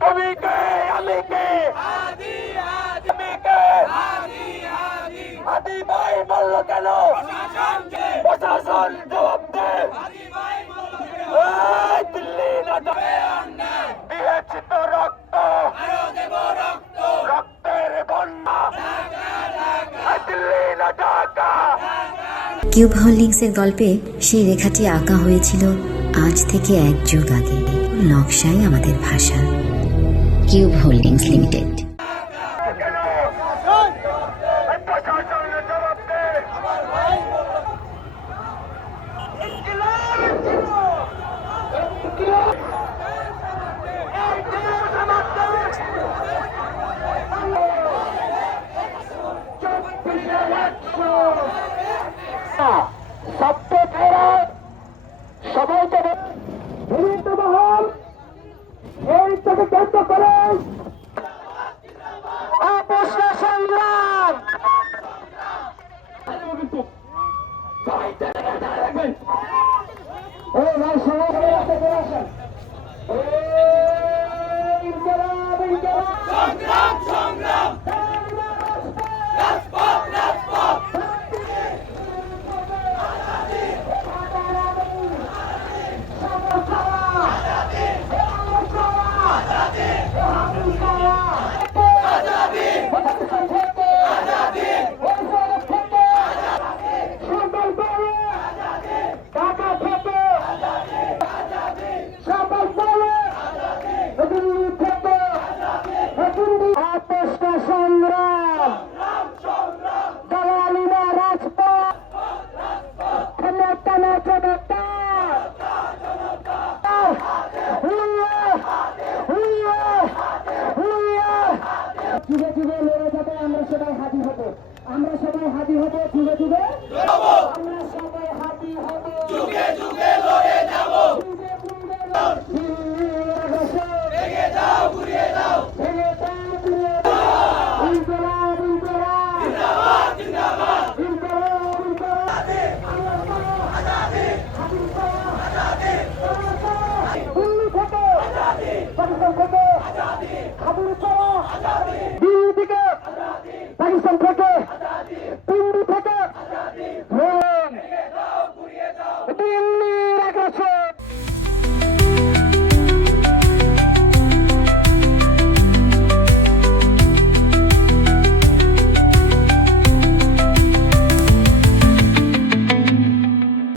তুমি কে আমি কে হাদি ভাই বললো কেন প্রশাসন জবাব দে দিল্লি না দিয়েছি তো রক্ত রক্তের বন্যা দিল্লি না ঢাকা। কিউব হোল্ডিংসের গল্পে সেই রেখাটি আঁকা হয়েছিল আজ থেকে 1 যুগ আগে। নকশাই আমাদের ভাষা। Cube holdings limited. সবাইকে মহল এই থেকে কেন্দ্র করে আপোষের সংগ্রাম যুগে যুগে লড়ে যাবে। আমরা সবাই হাজির হব, যুগে যুগে